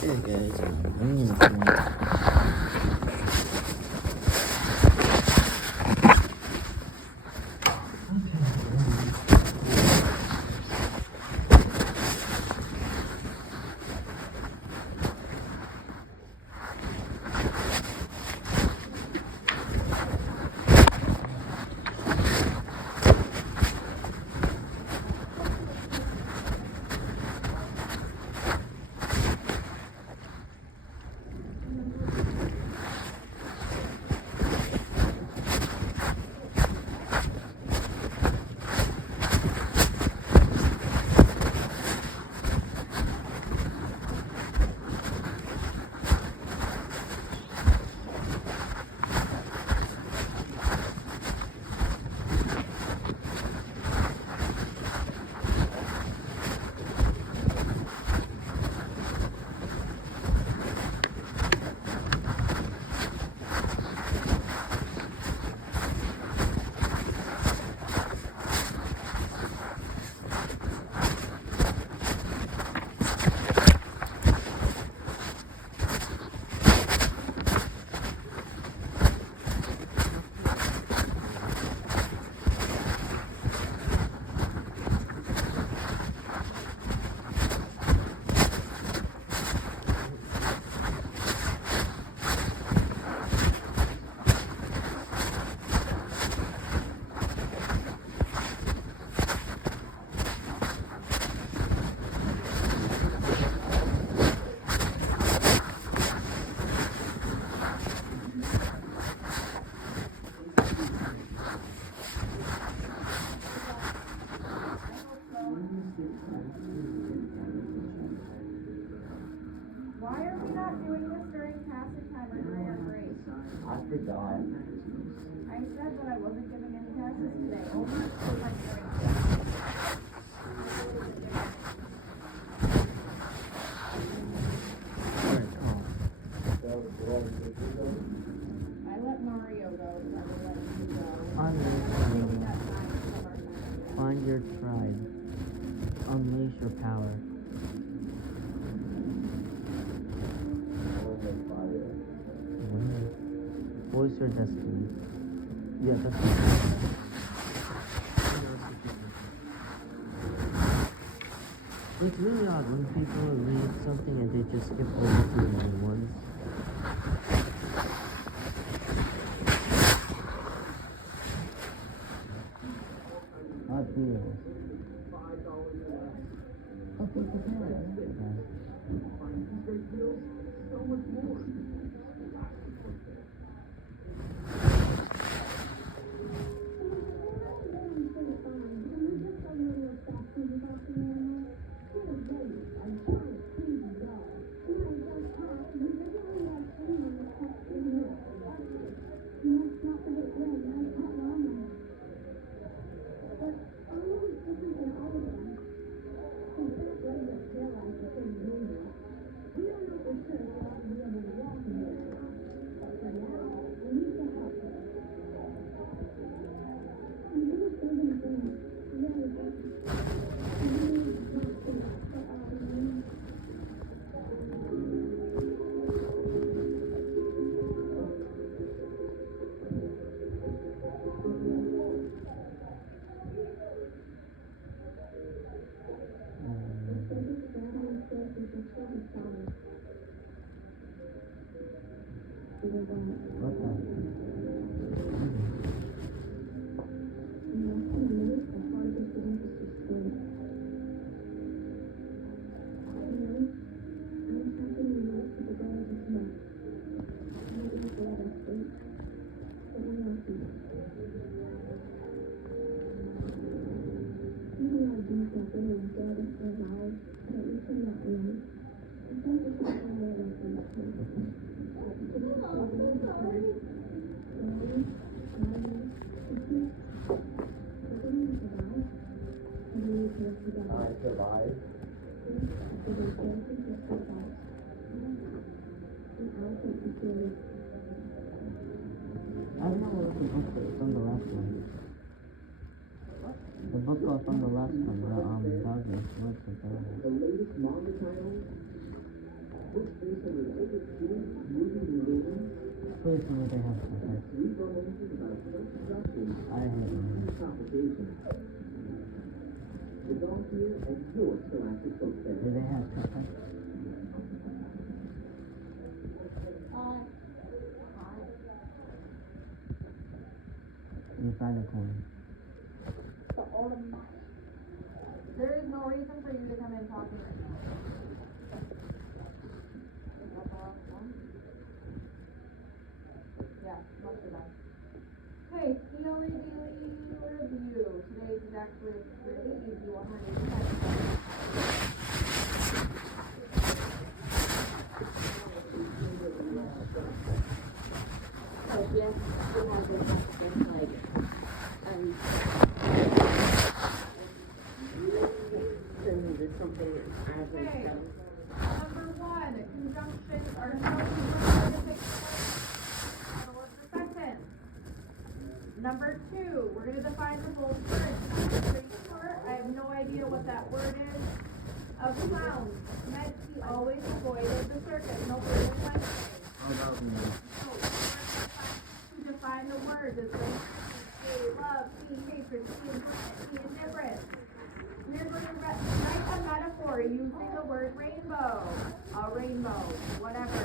Hey guys, I'm bringing it. Why are we not doing this during passing time or during our break? I forgot. I said that I wasn't giving any passes today. Only like during I let Mario go, so I would let him go. Maybe Find that's time from our time. find your tribe. Unleash your power. Voice your destiny. Yeah, that's It's really odd when people read something and they just skip over to the other ones. Hot deals. What the? I survived. I don't know what the book is from the last one. The book was from the last one, the Doggies, Woods of Doggies. The latest manga title Please tell me they have circuits. I hate them. Do they have circuits? You find a coin. There is no reason for you to come in talking right now. Yeah, most of them. Okay, Daily Review. Today's is actually a really easy one. We're going to So yes, we have this like send me this something I Okay. think Number 1, conjunctions are no conjunctive what's the sentence? Number 2, we're going to define the bold word. Pretty short. I have no idea what that word is. A clown meant he always avoided the circus. No further question. How about me? To define the words is like A, love, B, hatred, C, indifference. We're going to write a metaphor using the word rainbow. A rainbow, whatever.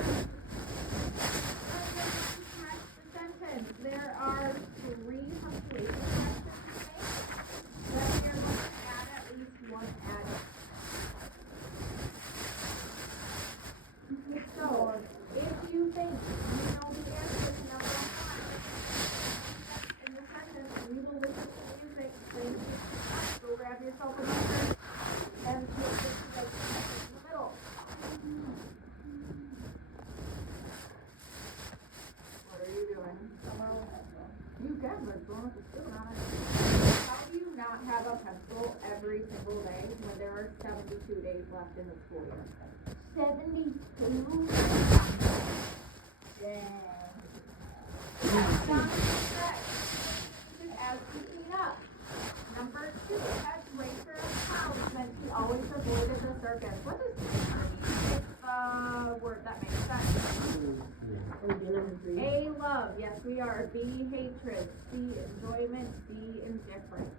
The sentence. There are 3 punctuation marks that we are going to add at least one added. So, if you think you know the answer to number 1, in the sentence, we will listen to music, play music, go grab yourself a marker, and put this like in the middle. What are you doing? You can, but it's going with the spoon on it. How do you not have a pencil every single day when there are 72 days left in the school year? 72. As picking up. Number 2, as racer of clowns meant he always avoided the circus. What does this mean? It's the word that makes sense. Number 3. A, love. Yes, we are. B, hatred. C, enjoyment. D, indifference.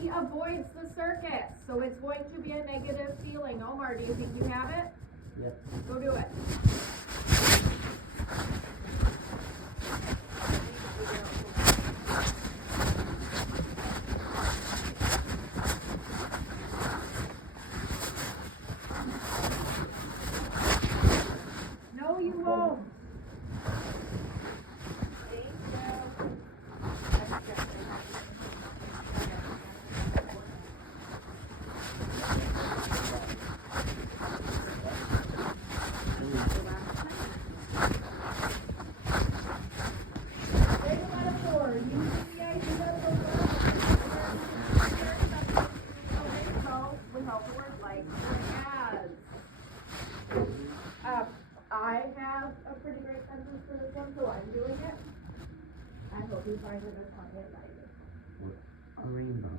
He avoids the circus, so it's going to be a negative feeling. Omar, do you think you have it? Yep. Go do it. No, you won't. I have a pretty great sentence for this one, so I'm doing it. I hope you find it as funny as I do. A rainbow.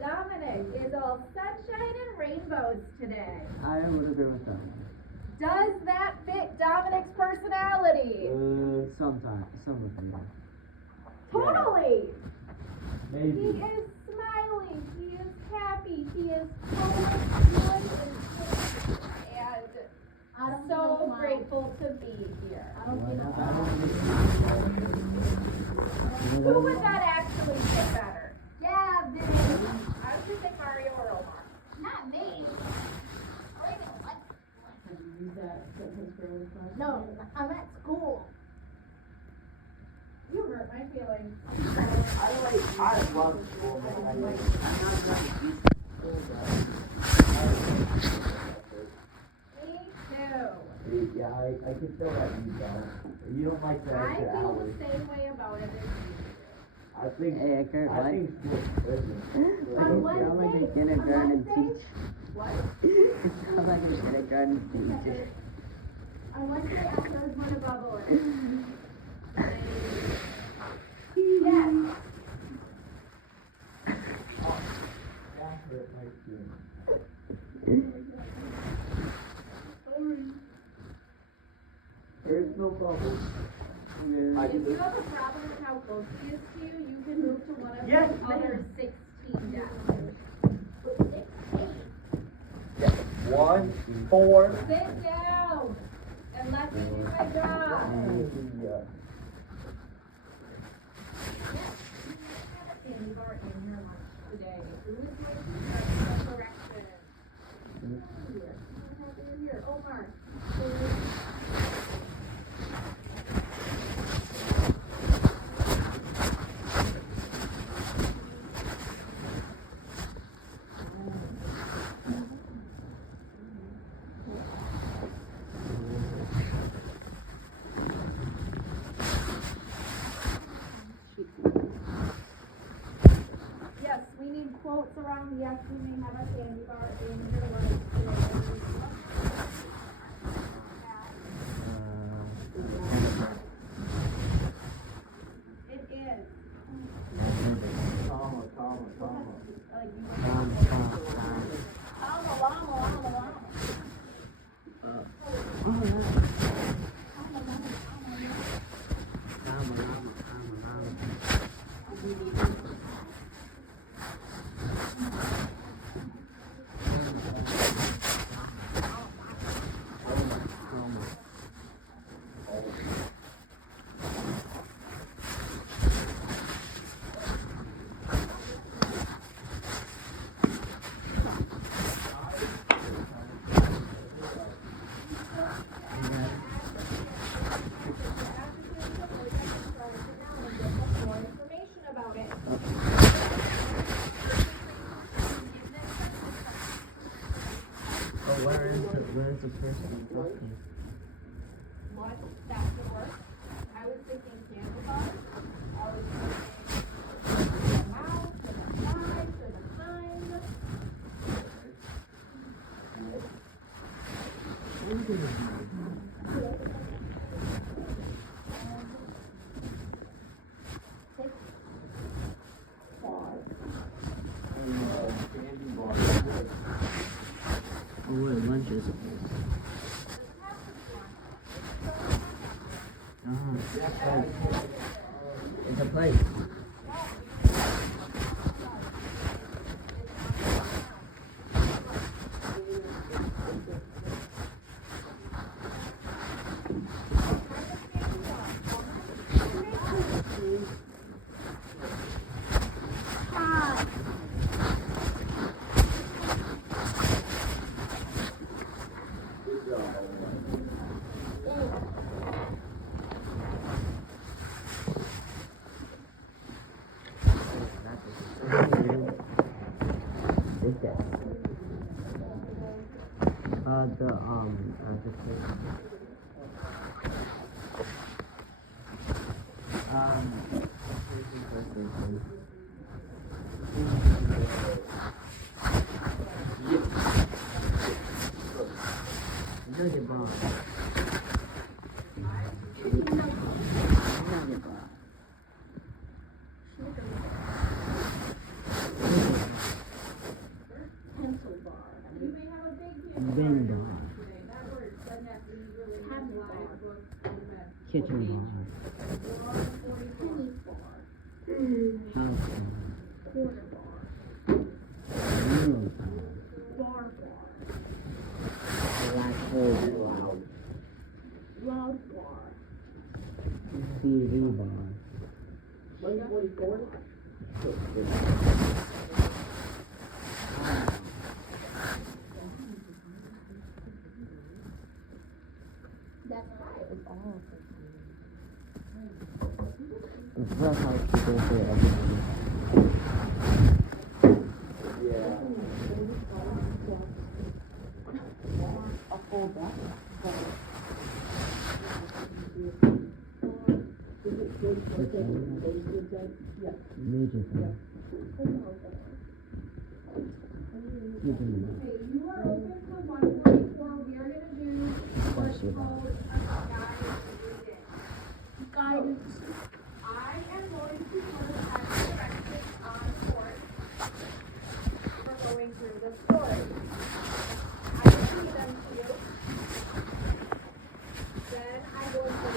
Dominic is all sunshine and rainbows today. I would agree with that one. Does that fit Dominic's personality? Sometimes. Some of them. Totally. He Maybe. is smiling. He is happy. He is full of good and so grateful to be here. Who would that actually fit better? Yeah, I was gonna say Mario or Omar. not me. I don't even like. No, I'm at school. You hurt my feelings. I love school, man. I'm not used to school, Me too. Yeah, I can tell that you don't. You don't like the I extra feel hours. the same way about it as you. I think. Hey, Kurt, I what? think school's business. On Sound like a Wednesday? kindergarten On Wednesday? teacher. What? Sound like a kindergarten teacher. On Wednesday after his mother bubble. Yes. After it might be. There is no bubble. I If just, you have a problem with how close he is to you, you can move to one of Yes, the other ma'am. 16 desks. 1, 4. Sit down and let me do my job. Yeah. Candy bar in your lunch today. Who is going to start correction? Here, Omar. Yes, we need quotes around yes, we may have a candy bar in your lunch today. It is. Comma. Like you Llama. information about it. Oh, where is the person talking? What? That could work. I was thinking candle bar. I was thinking the mouth, to the side, to the side. Oh, wait, lunch is. It's a place. Is that? The place. There's a bar. Pencil bar. You may have a big Bin bar. today. That word doesn't have to be really live book. Kitchen bar. Penny bar. House bar. Quarter bar. Meal bar. Bar bar. Black hole bar. Loud bar. TV bar. That's right. It's real hard to go through everything. Yeah. A full deck. Major fan. Major fan. You do. Okay, you are open to 144. We are gonna do what's Especially called a guide reading. Guidance. I am going to put as directions on a board for going through the story. I will read them to you. Then I will put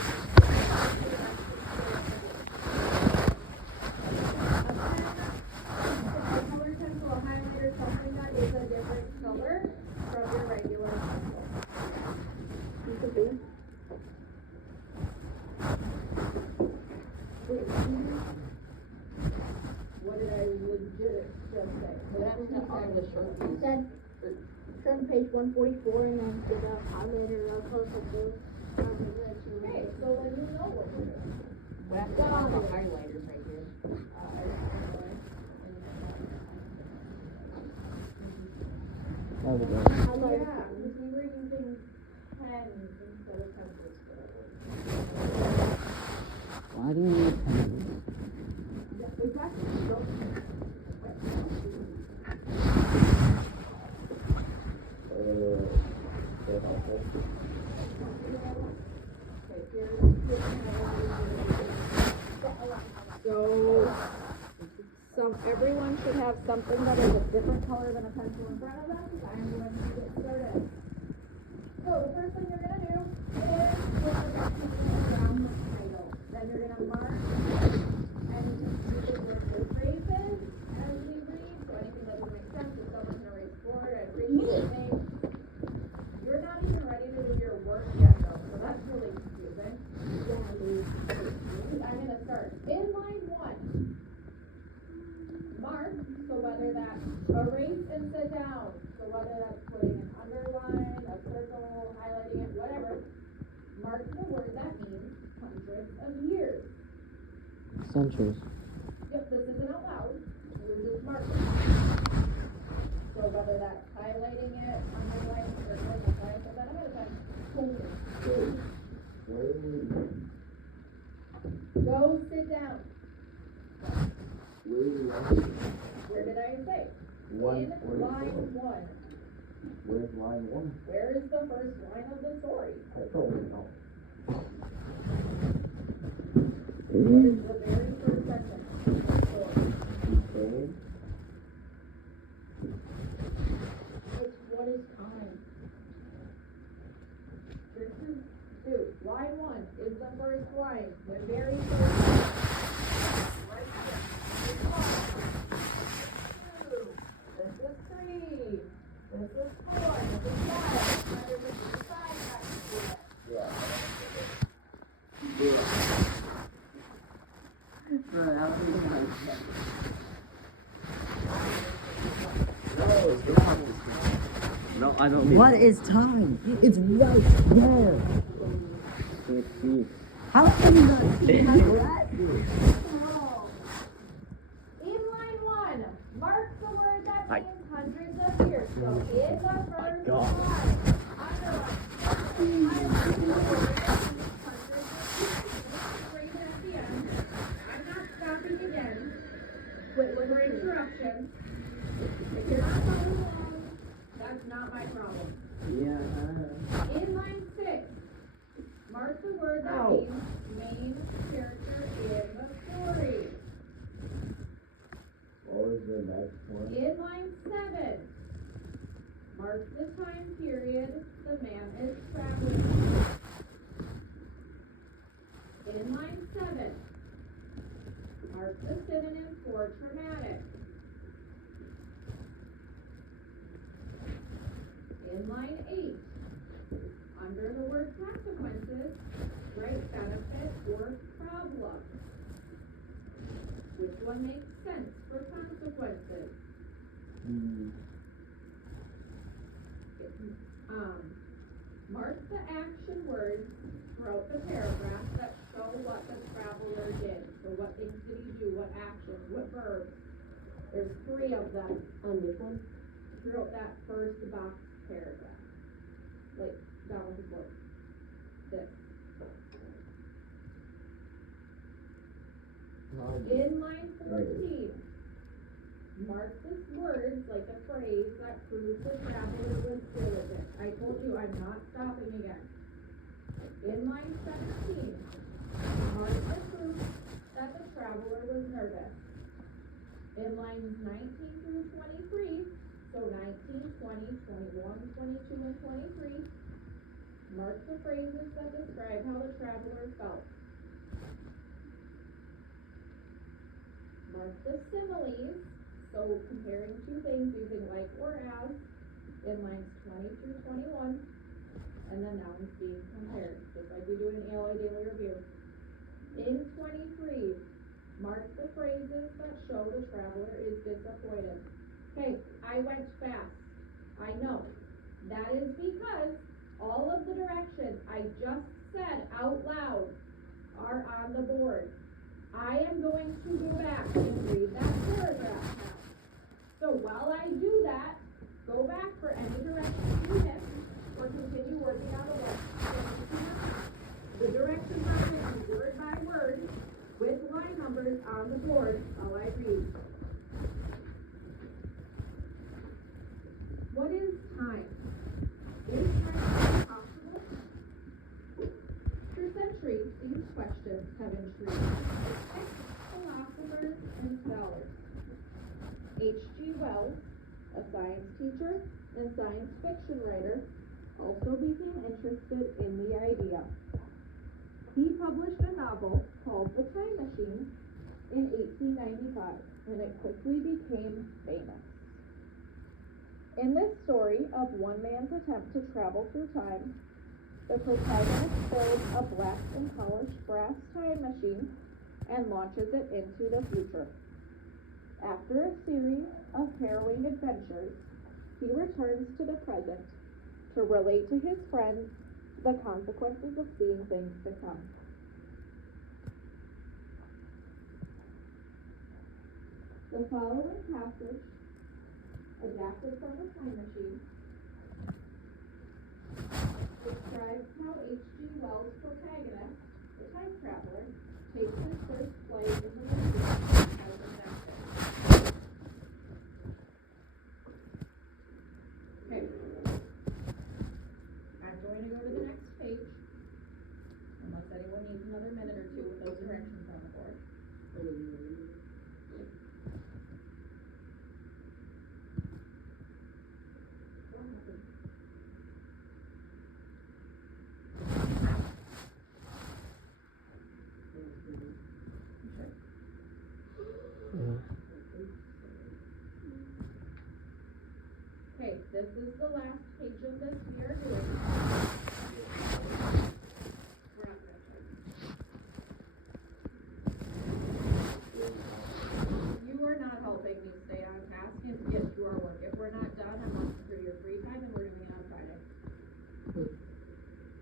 a color pencil, a highlighter, something that is a different color from your regular pencil. What did I legit just say? You said, turn page 144 and then get a highlighter close up to Okay, so then you know what we're doing. I've got all the highlighters right here. Oh, the Yeah, because we were using pens instead of pencils for that. Why do you need pens? Yeah, exactly. So- Okay, so, everyone should have something that is a different color than a pencil in front of them. I am going to get started. So the first thing you're gonna do is put the document around the title. Then you're gonna mark and use it with the phrases as we read. So anything that doesn't make sense, if someone can erase forward, I appreciate it. You're not even ready to do your work yet though, so that's really confusing. I'm gonna start in line 1. Mark, so whether that's erase and sit down, so whether that's putting an underline, a circle, highlighting it, whatever, mark the word that means hundreds of years. Centuries. Yep, this isn't out loud, you're just marking. So whether that's highlighting it, underlining, circling, that's why I said that ahead of time. Go sit down. Where did I say? In line 1. Where's line 1? Where is the first line of the story? I don't know. What is the very first sentence of the story? Okay. It's what is time? This is 2. Line 1 is the first line. The very first line. Right here. This is 1. 2. This is 3. This is 4. This is 5. Remember, this is 5 next to it. Yeah. No, I don't need What is time? It's right there. How can you not see my glasses? In line 1, mark the word that means hundreds of years. So in the first line, underline, highlight the word that means hundreds of years. Raise it at the end. I'm not stopping again. Wait for interruption. If you're not following along, that's not my problem. Yeah. In line 6, mark the word that means main character in the story. What was the next one? In line 7, mark the time period the man is traveling. In line 7, mark the synonym for traumatic. In line 8, under the word consequences, write benefit or problem. Which one makes sense for consequences? Mark the action words throughout the paragraph that show what the traveler did. So what things did he do, what actions, what verbs. There's 3 of them On this one? throughout that first box paragraph. Like down before this. In line 14, mark this words like a phrase that proves the traveler was diligent. I told you I'm not stopping again. In line 17, mark the proof that the traveler was nervous. In lines 19 through 23, so 19, 20, 21, 22, and 23, mark the phrases that describe how the traveler felt. Mark the similes, so comparing two things using like or as, in lines 20 through 21, and the nouns being compared, just like we do in ALA Daily Review. In 23, mark the phrases that show the traveler is disappointed. Okay, I went fast. I know. That is because all of the directions I just said out loud are on the board. I am going to go back and read that paragraph now. So while I do that, go back for any directions you missed or continue working on the list. The directions are written word by word with line numbers on the board while I read. What is time? Is time possible? For centuries, these questions have intrigued philosophers and scholars. H.G. Wells, a science teacher and science fiction writer, also became interested in the idea. He published a novel called The Time Machine in 1895, and it quickly became famous. In this story of one man's attempt to travel through time, the protagonist builds a black and polished brass time machine and launches it into the future. After a series of harrowing adventures, he returns to the present to relate to his friends the consequences of seeing things to come. The following passage, adapted from The Time Machine, describes how H.G. Wells' protagonist, the time traveler, takes his first flight into the future as an actor. Okay. I'm going to go to the next page, unless anyone needs another minute or two with those directions on the board. Okay, this is the last page of this we are doing. We're not gonna check. You are not helping me stay on task and get through our work. If we're not done, I'm working through your free time and we're doing it on Friday.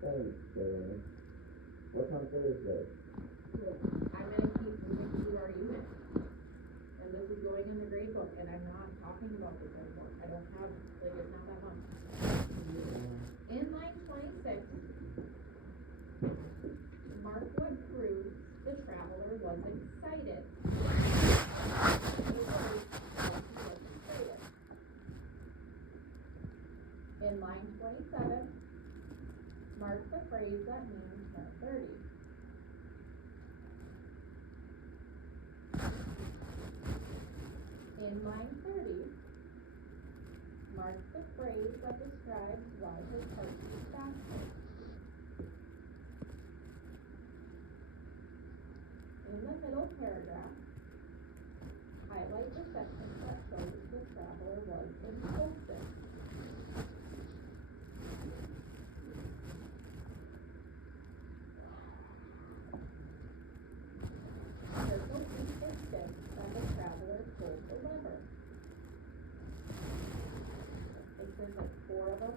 Thursday. What's on Thursday? I'm gonna keep moving through our unit. And this is going in the grade book, and I'm not talking about this anymore. I don't have, like, it's not that much. In line 26, mark what proves the traveler was excited. In line 27, mark the phrase that means 10:30. In line 30, mark the phrase that describes why his heart beats faster. In the middle paragraph, highlight the section that shows the traveler was impulsive. Circle each instance that the traveler pulled the lever. There's like 4 of them.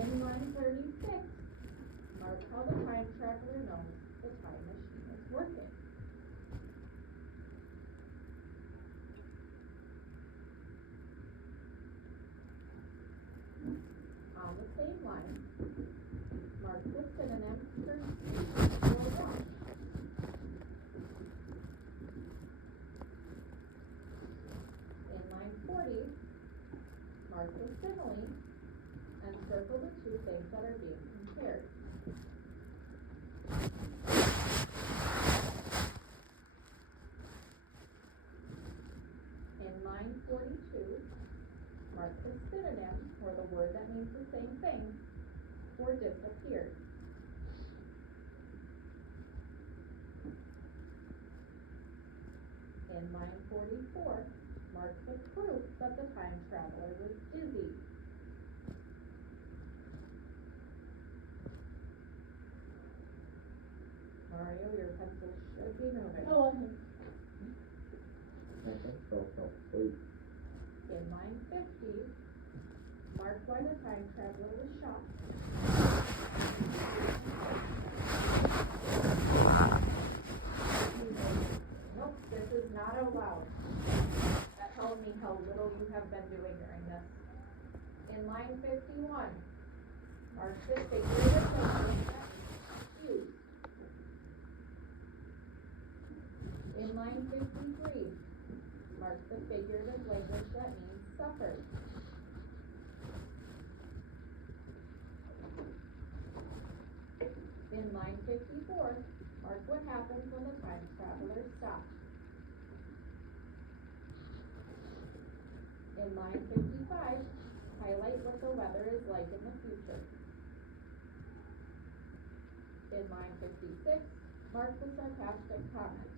In line 36, mark how the time traveler knows the time machine is working. On the same line, mark the synonym turn speed or wrong. In line 40, mark the simile and circle the two things that are being compared. In line 42, mark the synonym, or the word that means the same thing, for disappeared. In line 44, mark the proof that the time traveler was dizzy. Mario, your pencil should be moving. No, it wasn't. My pencil fell asleep. In line 50, mark why the time traveler was shocked. Nope, this is not allowed. That tells me how little you have been doing during this. In line 51, mark the figurative language that is used. In line 53, mark the figurative language that means suffered. In line 54, mark what happens when the time traveler stops. In line 55, highlight what the weather is like in the future. In line 56, mark the sarcastic comment.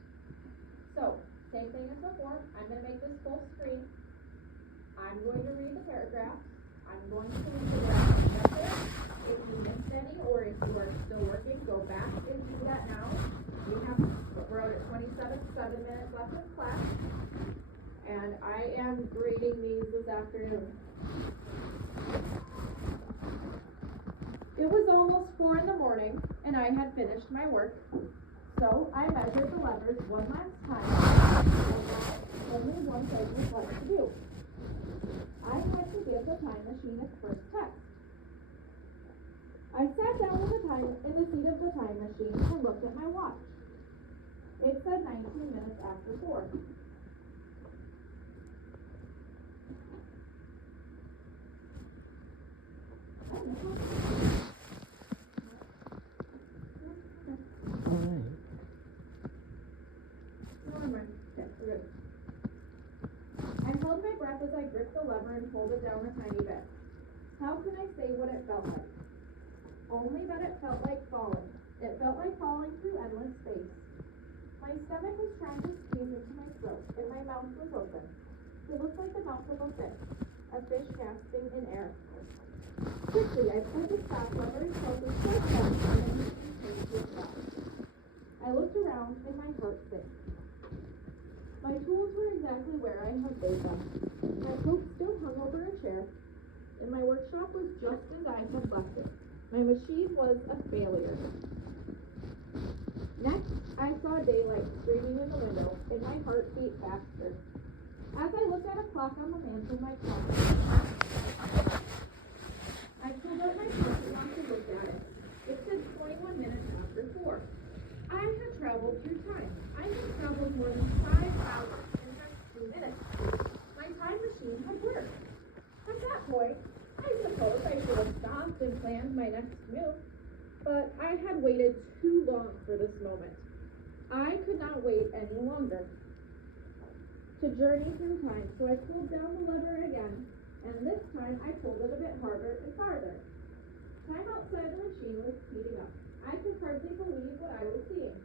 So, same thing as before, I'm going to make this full screen. I'm going to read the paragraphs. I'm going to read the graph up there. If you missed any, or if you are still working, go back and do that now. We're out at 27 minutes left in class. And I am grading these this afternoon. It was almost 4 in the morning, and I had finished my work. So I measured the levers one last time, and only one thing was left to do. I had to give the time machine its first test. I sat down in the seat of the time machine and looked at my watch. It said 19 minutes after 4. Alright. Never mind. Okay, we're good. I held my breath as I gripped the lever and pulled it down a tiny bit. How can I say what it felt like? Only that it felt like falling. It felt like falling through endless space. My stomach was trying to squeeze into my throat, and my mouth was open. It looked like the mouth of a fish gasping in air. Quickly, I pulled the stop lever and felt a short jump, and then it came to a stop. I looked around, and my heart sank. My tools were exactly where I had laid them. My coat still hung over a chair, and my workshop was just as I had left it. My machine was a failure. Next, I saw daylight streaming in the window, and my heart beat faster. As I looked at a clock on the mantel, my clock, I pulled out my smartwatch and looked at it. It said 21 minutes after 4. I had traveled through time. I had traveled more than 5 hours in just 2 minutes. My time machine had worked. At that point, I suppose I should have stopped and planned my next move, but I had waited too long for this moment. I could not wait any longer to journey through time, so I pulled down the lever again, and this time I pulled it a bit harder and farther. Time outside the machine was speeding up. I could hardly believe what I was seeing.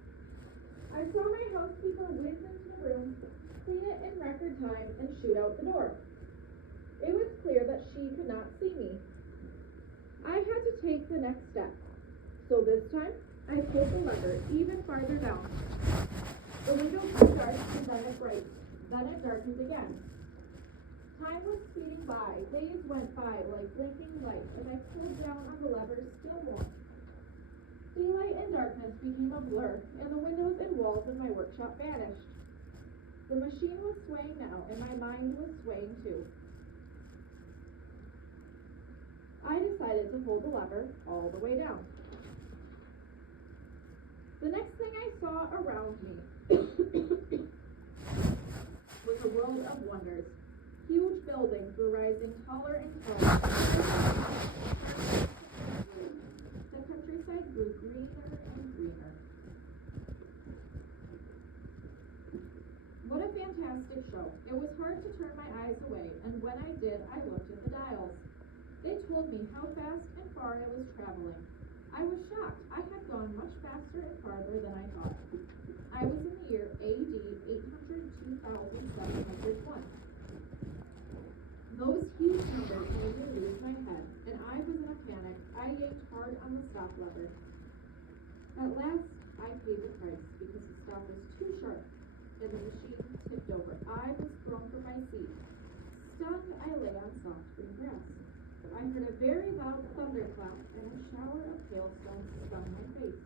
I saw my housekeeper whiz into the room, clean it in record time, and shoot out the door. It was clear that she could not see me. I had to take the next step. So this time, I pulled the lever even farther down. The window grew dark and then it bright. Then it darkened again. Time was speeding by. Days went by like blinking lights, and I pulled down on the lever still more. Daylight and darkness became a blur, and the windows and walls of my workshop vanished. The machine was swaying now, and my mind was swaying too. I decided to hold the lever all the way down. The next thing I saw around me was a world of wonders. Huge buildings were rising taller and taller. The countryside grew greener and greener. What a fantastic show. It was hard to turn my eyes away, and when I did, I looked at the dials. They told me how fast and far I was traveling. I was shocked. I had gone much faster and farther than I thought. I was in the year AD 802,701. Those huge numbers made me lose my head, and I was in a panic. I yanked hard on the stop lever. At last, I paid the price because the stop was too sharp, and the machine tipped over. I was thrown from my seat. Stunned, I lay on soft green grass. I heard a very loud thunderclap, and a shower of hailstones stung my face.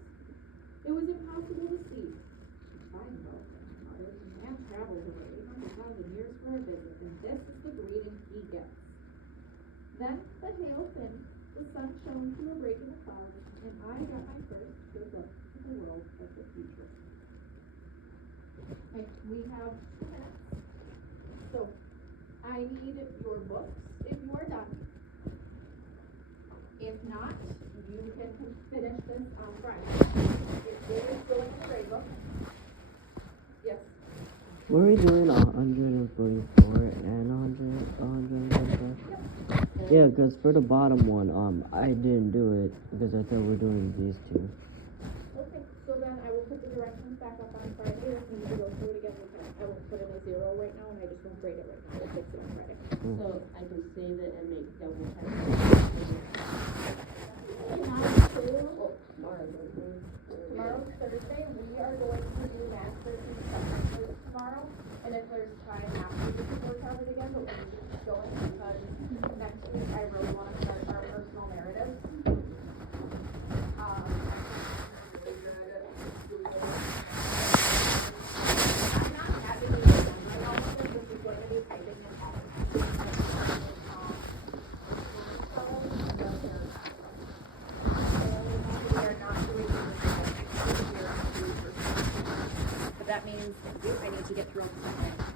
It was impossible to see. Fine, though, grandmother. Man travels over 800,000 years for a visit, and this is the greeting he gets. Then the hail thinned, the sun shone through a break in the clouds, and I got my first good look at the world of the future. Okay, we have 2 minutes. So, I need your books if you are done. If not, you can finish this on Friday. It is going in the grade book. Yes. Were we doing 144 and 144? Yeah, because for the bottom one, I didn't do it because I thought we were doing these two. Okay, so then I will put the directions back up on Friday. If we need to go through it again, we can. I won't put in a 0 right now, and I just won't grade it right now. We'll fix it on Friday. So I can save it and make double check. Tomorrow's Thursday. We are going to do math versus subject tomorrow. And if there's time after, we can work on it again, but we need to keep going because next week I really want to start our personal narrative. I'm not having to do them right now because this is going to be typing and But that means I need to get through all the stuff.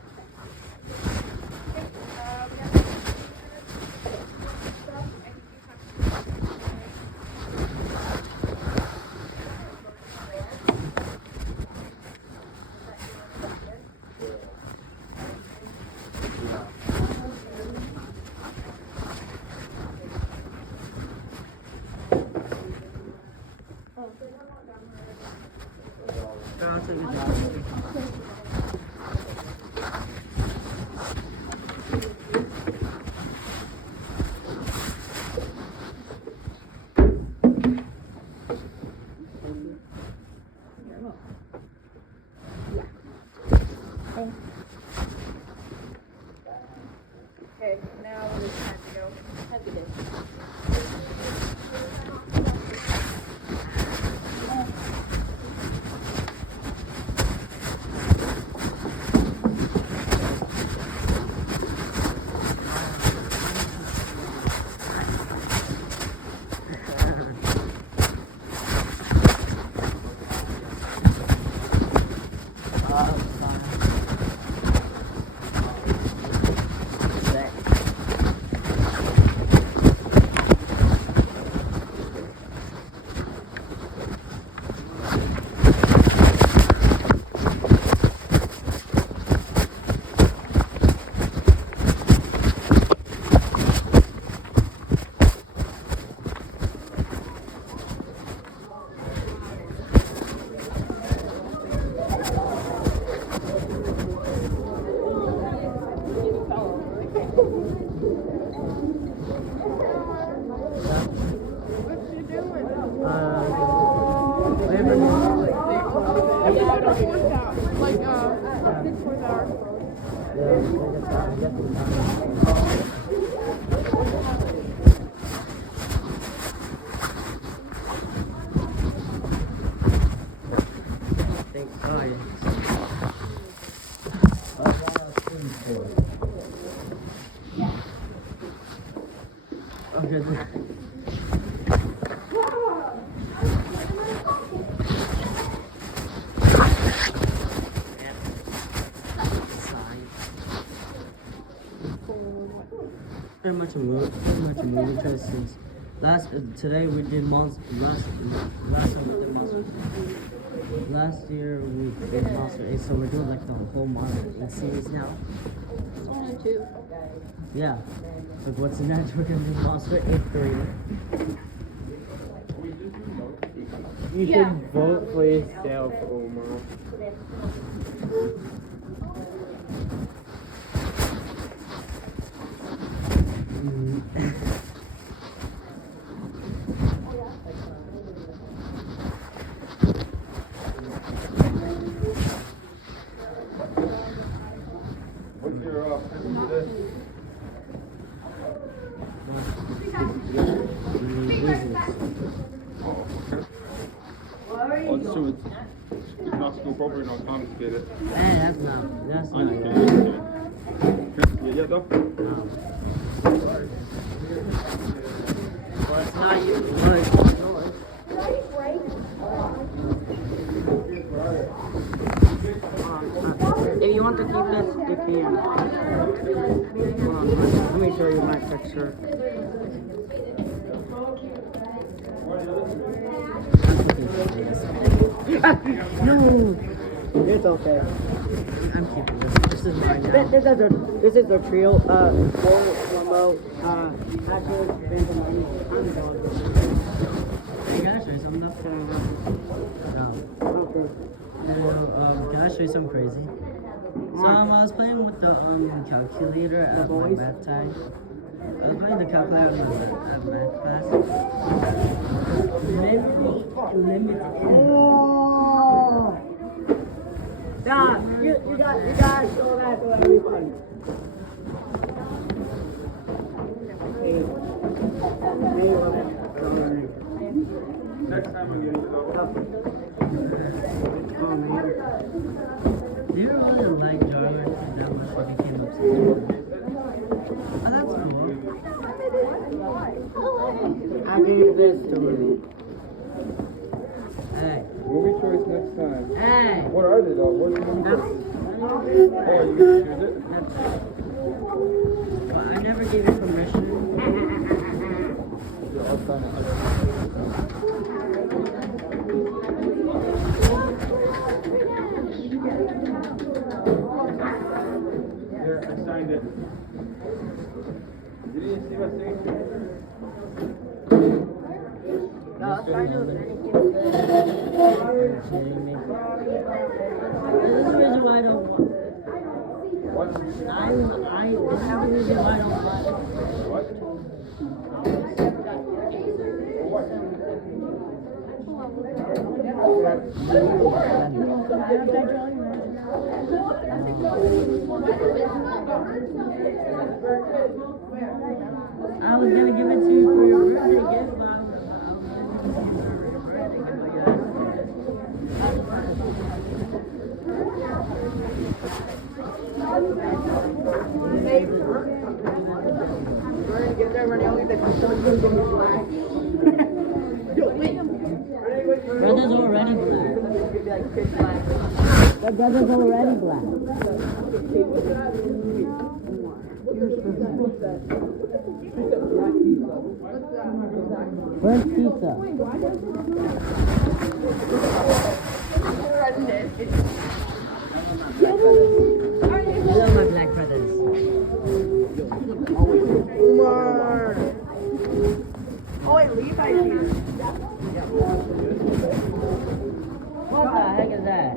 okay, now it's time to go. Have a good day. Thank God. Okay. much a movie choice since today we did monster. Last time we did monster. Last year we did Monster 8, so we're doing like the whole Monster 8 series now. It's only 2. Yeah. Like what's next? We're gonna do Monster 8 3. You should vote for yourself, Omar. What's your opinion of this? Oh, so it's not so proper, not complicated. Hey, that's not I good. yeah, though. Well, it's not you. If you want to keep this, you can. Hold on, let me show you my picture. No, it's okay. I'm keeping this. This is mine now. This is the trio. Slow-mo. Patrick, Phantom Money. I'm done. Hey, can I show you something though? Okay. Can I show you something crazy? So I was playing with the calculator at my math time. I was playing the calculator at math class. Limit. Oh! Stop! You gotta show that to everybody. Next time I'm getting it Oh man. They don't really like Jarvis that much when he came upstairs. Oh, that's cool. I gave this to him. Hey. Movie choice next time. Hey. What are they though? What's the movie choice? Oh, you get to choose it? But I never gave you permission. I'll sign it. There, I signed it. Did you see my signature? No, I'll sign it with anything. Kidding me. This is the reason why I don't want. What? This is the reason why I don't want. What? I was gonna give it to you for your birthday gift, but Brother's already black. The brother's already black. Where's pizza? Hello, my black brothers. What the heck is that?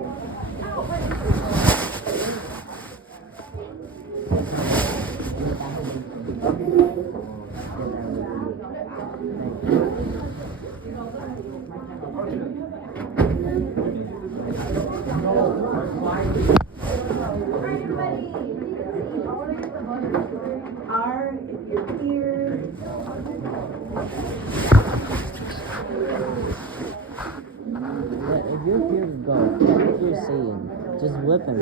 R, if you're here. If you're here to go, what you're saying, just whip him.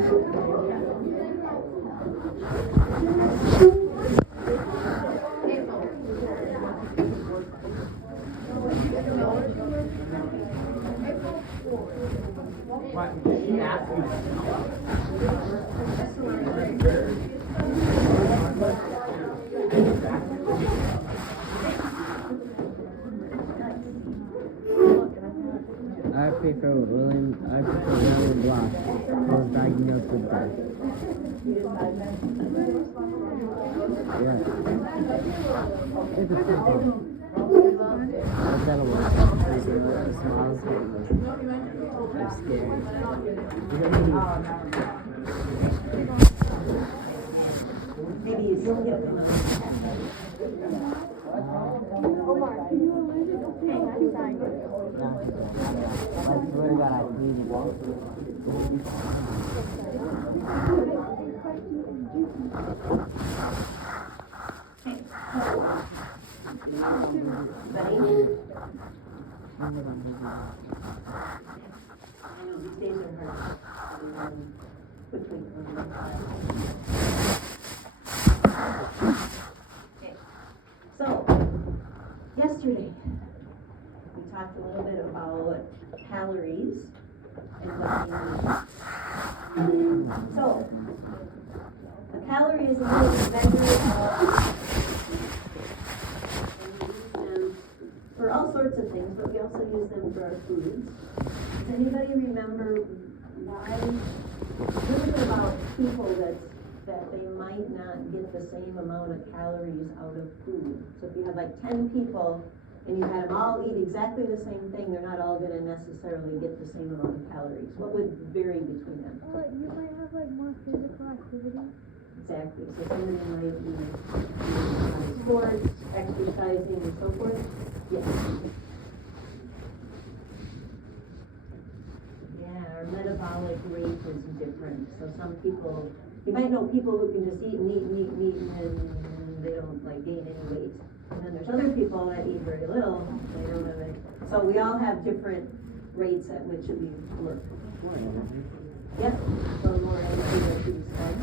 prefer William Block, who was diagnosed with death. Yeah. It's a simple. I've done a lot. The smiles hit me. I'm scared. Maybe you skip them. I swear to God, I tweeted Ready? I know these days are hard. Quickly. Okay. So, yesterday, we talked a little bit about calories and what they need. So, a calorie is a little measure of for all sorts of things, but we also use them for our foods. Does anybody remember why? A little bit about people that they might not get the same amount of calories out of food. So if you have like 10 people and you had them all eat exactly the same thing, they're not all going to necessarily get the same amount of calories. What would vary between them? You might have like more physical activity. Exactly. So somebody might be sports, exercising, and so forth. Yes. Yeah, our metabolic rate is different. So some people, you might know people who can just eat and eat and eat and eat and they don't like gain any weight. And then there's other people that eat very little, they don't have any. So we all have different rates at which we work. Yep. So more energy that you spend.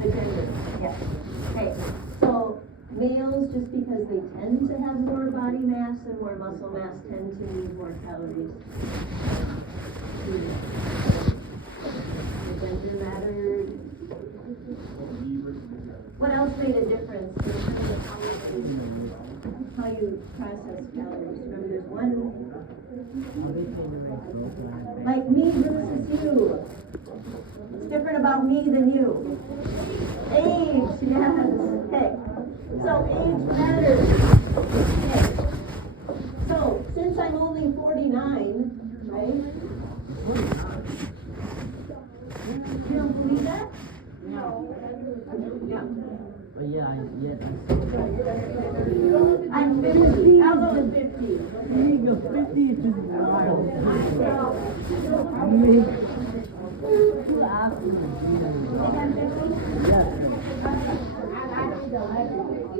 Agenda. Yeah. Okay. So males, just because they tend to have more body mass and more muscle mass, tend to need more calories. Gender mattered. What else made a difference in terms of how you process calories? Remember, there's one. Like me versus you. What's different about me than you? Age, yes. Okay. So age matters. Okay. So since I'm only 49, right? You don't believe that? No. Yeah. I'm 50. I'll go with 50. You're 50 is just wild.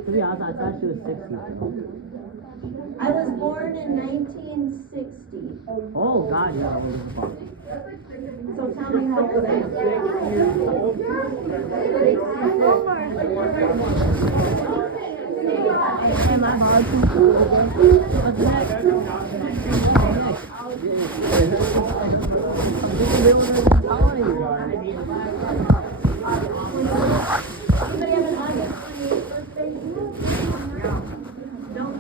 To be honest, I thought she was 60. I was born in 1960. Oh, God, yeah, I was born. So tell me how old I am. Am I hard to What's next? Anybody have an August 28th birthday?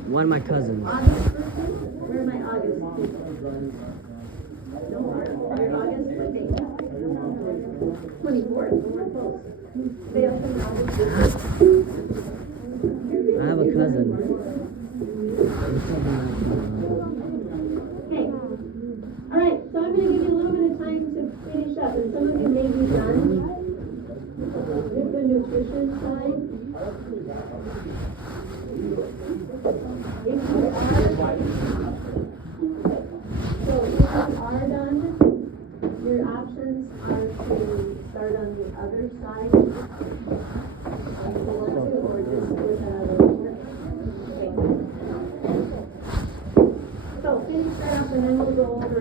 One of my cousins. August birthday? Where are my August people? No, your August, what date? 24th, so we're close. They have some August. I have a cousin. Okay. All right, so I'm going to give you a little bit of time to finish up, and some of you may be done with the nutrition side. If you are done, your options are to start on the other side. Or just with another. Okay. So finish that up and then we'll go over.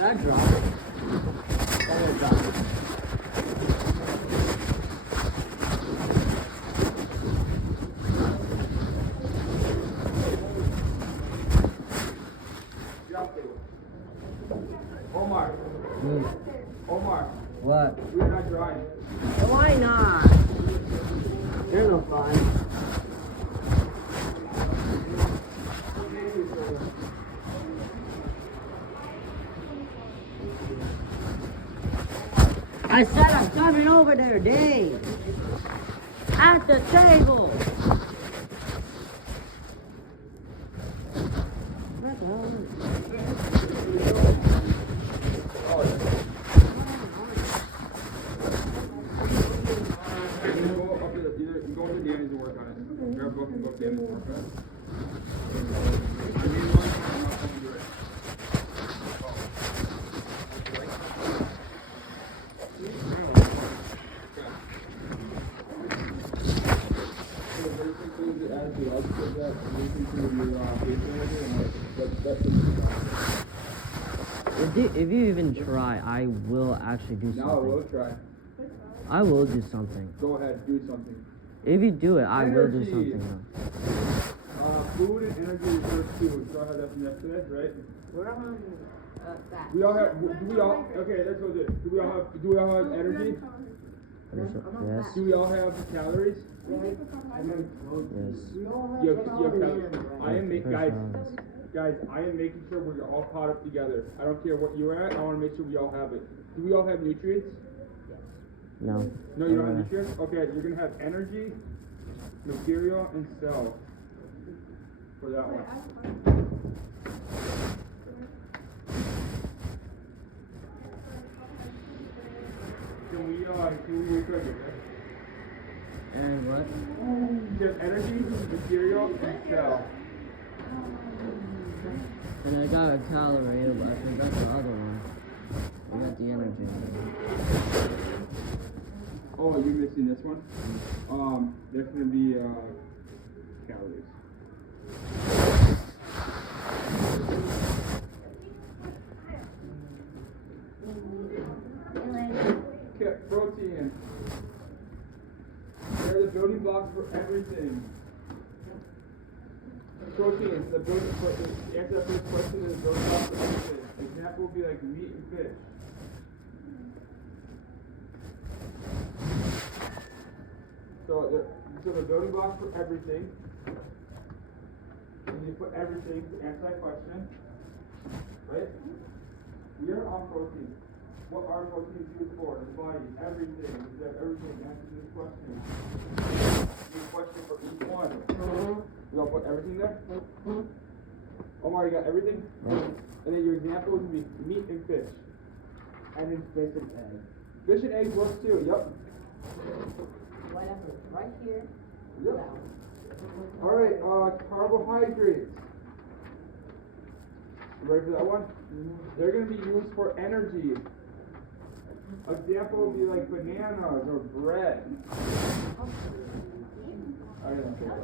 Can I drop it? I'm gonna drop it. Omar. Omar. What? We're not drying. Why not? You're no fun. I said I'm coming over there, Dave. At the table. What the hell is it? You go to Danny's and work on it. Grab a book and go to Danny's and work on it. If you even try, I will actually do something. No, we'll try. I will do something. Go ahead, do something. If you do it, I will do Energy. something. Food and energy refers to. We all have that from yesterday, right? We're on, that. We all have. Do we all? Okay, let's go do it. Do we all have? Do we all have energy? Yes. Do we all have calories? Yes. You have calories. I am making guys. I am making sure we're all caught up together. I don't care what you're at. I want to make sure we all have it. Do we all have nutrients? No. No, you don't have nutrients? Okay, you're going to have energy, material, and cell for that one. Can we record it? And what? You have energy, material, and cell. And I got a calorie, but I forgot the other one. I got the energy. Oh, you're missing this one? That's going to be calories. Okay, protein. They're the building blocks for everything. Proteins, the building blocks. The answer to that first question is building blocks for everything. Example would be like meat and fish. So the building blocks for everything. And you put everything to answer that question. Right? We are on protein. What are proteins used for? The body, everything. We have everything. Answer this question. New question for each one. We all put everything there? Omar, you got everything? And then your example would be meat and fish. And then fish and egg. Fish and eggs works too, yep. Whatever, right here. Yep. Alright, carbohydrates. You ready for that one? They're going to be used for energy. Example would be like bananas or bread. I don't know.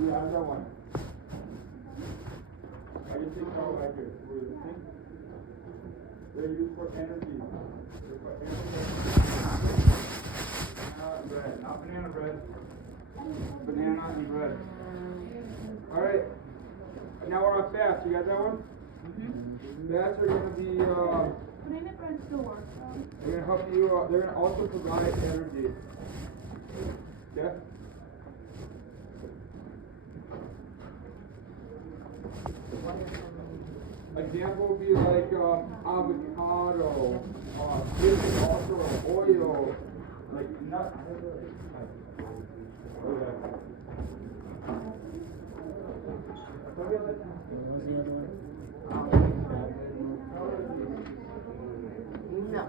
Yeah, I got one. I can take carbohydrates. What do you think? They're used for energy. They're for energy. Bread, not banana bread. Banana and bread. Alright. Now we're on fats. You got that one? Fats are going to be, Banana bread still works. they're going to help you, they're going to also provide energy. Okay? Example would be like avocado, fish also, oil, like nuts. What was the other one? No.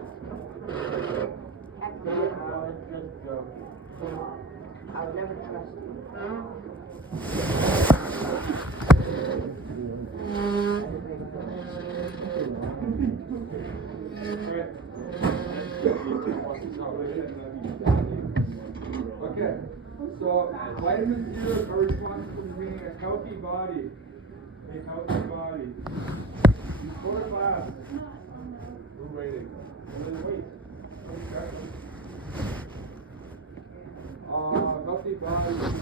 I would never trust you. Okay, so vitamins are responsible for maintaining a healthy body. A healthy body. We're waiting. Wait. Healthy body. Healthy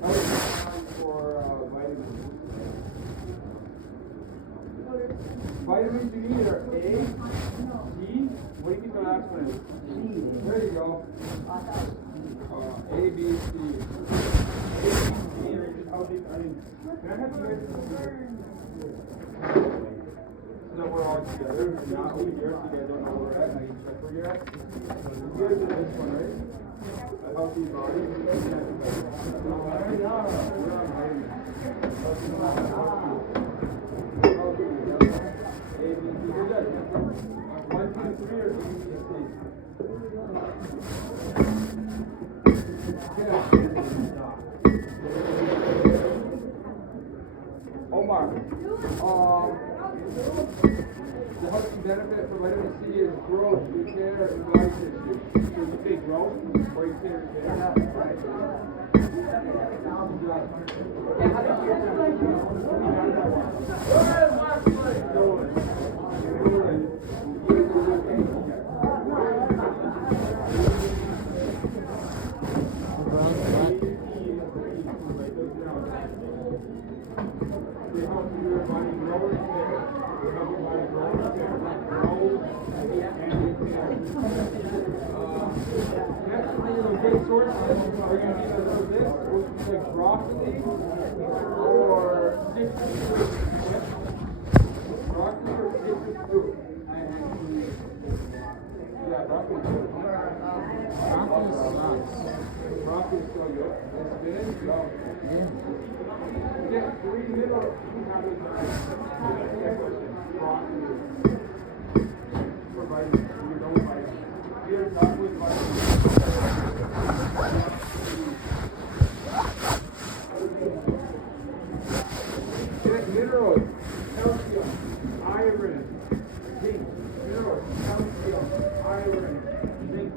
body for vitamins. Vitamins you need are A, D. What do you think the last one is? There you go. A, B, C. A, B, C are just healthy. I mean, can I have you guys so that we're all together? Not over here, so you guys don't know where we're at. Now you check where you're at. You guys are this one, right? A healthy body. We're on vitamins. Healthy body. Healthy. A, B, C. You're good. 1, 2, 3 or A, B, C. Omar, the healthy benefit for vitamin C is growth, repair, and life tissue. So you say growth or you say repair? Yeah, how did you good sources are going to be either this, which is like broccoli, or citrus fruit. Broccoli or citrus fruit. Yeah, broccoli. Broccoli is so good. And spinach, no. Yeah, three middle broccoli. For vitamins. You don't vitamins. You're not with vitamins. Minerals, calcium, iron, zinc. Minerals, calcium, iron, zinc.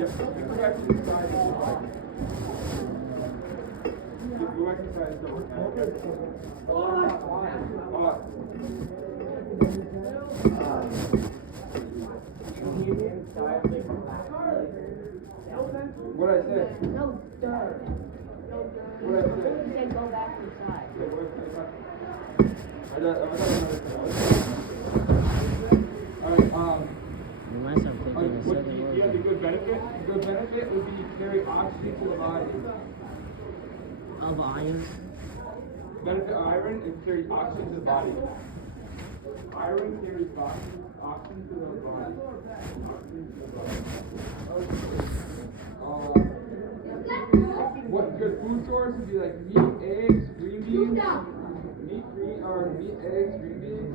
Yep. You go back to the side if you like. You go back to the side so what I said? No dirt. What I said? You said go back inside. Yeah, what I said? Alright, Unless I'm thinking of what seven you have the words. good benefit? The good benefit would be to carry oxygen to the body. Of iron. Benefit of iron is carries oxygen to the body. Iron carries oxygen to the body. Oxygen to the body. What good food source would be like meat, eggs, green beans, meat, eggs, green beans.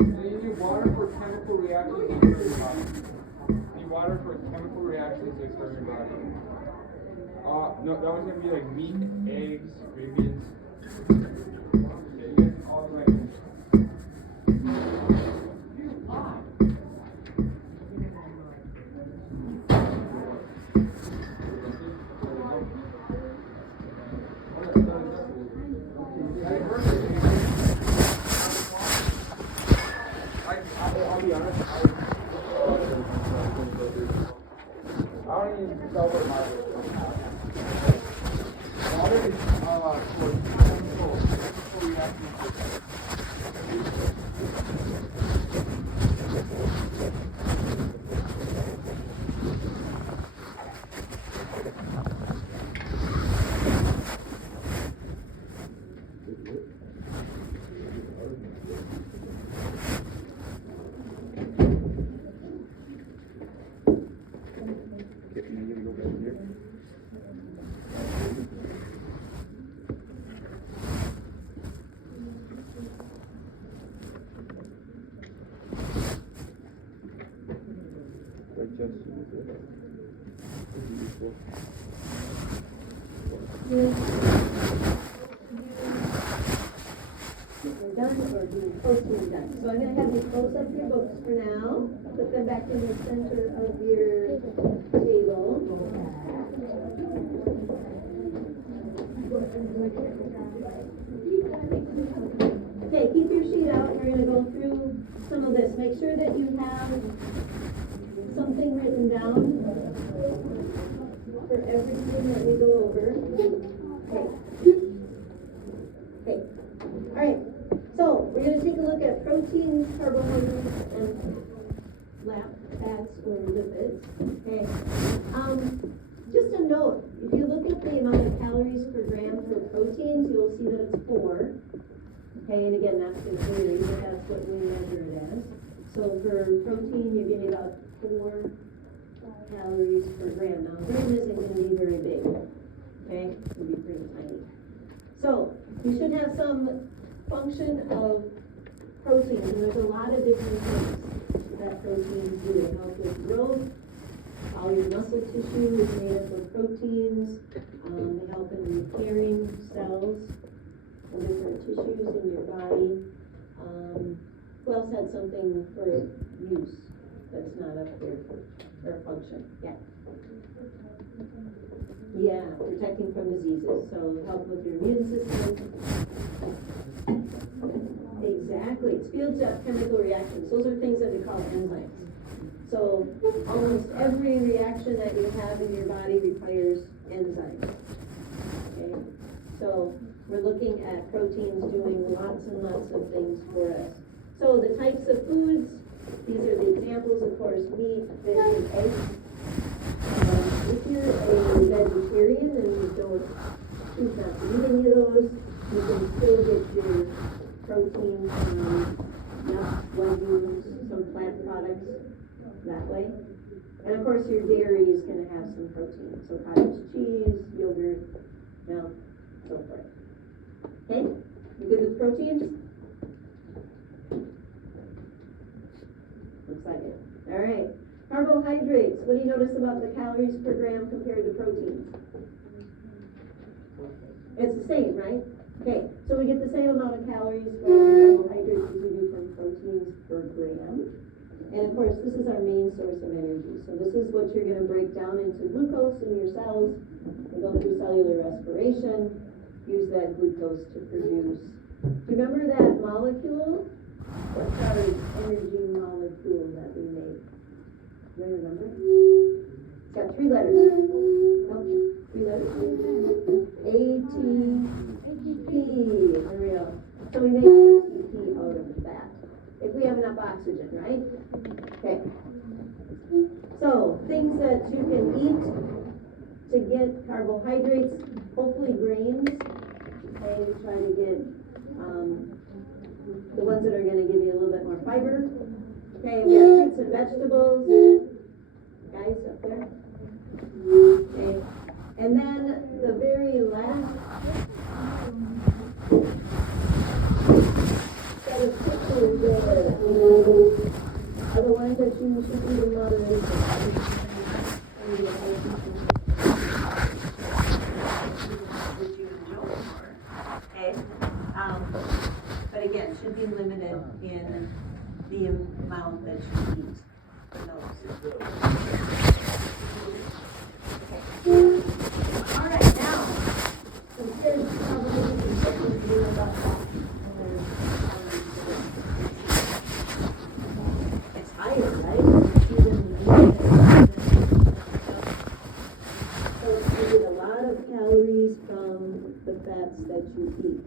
And you need water for chemical reactions to occur in your body. You need water for chemical reactions to occur in your body. No, that was gonna be like meat, eggs, green beans. Okay, you get all the right. I'll be honest. I don't even tell what my water is for chemical reactions. We're done, or close to done. So I'm gonna have you close up your books for now, put them back in the center of your table. some of this. Make sure that you have something written down for everything that we go over. Okay. All right. So we're going to take a look at proteins, carbohydrates, and fats or lipids. Okay. Just a note, if you look at the amount of calories per gram for proteins, you'll see that it's 4. Okay, and again, that's going to vary, but that's what we measure it as. So for protein, you're getting about 4 calories per gram. Now, a gram isn't going to be very big. Okay, it will be pretty tiny. So you should have some function of proteins, and there's a lot of different things that proteins do. They help with growth. All your muscle tissue is made up of proteins. They help in repairing cells and different tissues in your body. Who else had something for use that's not up there for function? Yeah. Yeah, protecting from diseases. So help with your immune system. Exactly. It speeds up chemical reactions. Those are things that we call enzymes. So almost every reaction that you have in your body requires enzymes. Okay? So we're looking at proteins doing lots and lots of things for us. So the types of foods, these are the examples, of course, meat, fish, and eggs. If you're a vegetarian and you don't choose not to eat any of those, you can still get your protein from nuts, legumes, some plant products that way. And of course your dairy is going to have some protein. So cottage cheese, yogurt, milk, so forth. Okay? You good with proteins? Looks like it. All right. Carbohydrates. What do you notice about the calories per gram compared to proteins? It's the same, right? Okay, so we get the same amount of calories from carbohydrates as we do from proteins per gram. And of course, this is our main source of energy. So this is what you're going to break down into glucose in your cells and go through cellular respiration, use that glucose to produce. Remember that molecule? What's our energy molecule that we made? Do you remember? It's got 3 letters. No? 3 letters? ATP. There we go. So we make ATP out of that. If we have enough oxygen, right? Okay. So, things that you can eat to get carbohydrates, hopefully grains. Okay, try to get the ones that are going to give you a little bit more fiber. Okay, we have fruits and vegetables. Guys up there. Okay. And then the very last set of pictures there, are the ones that you should eat in moderation. Okay. But again, should be limited in the amount that you eat. All right, now, so here's probably what we do about that. It's higher, right? So you get a lot of calories from the fats that you eat.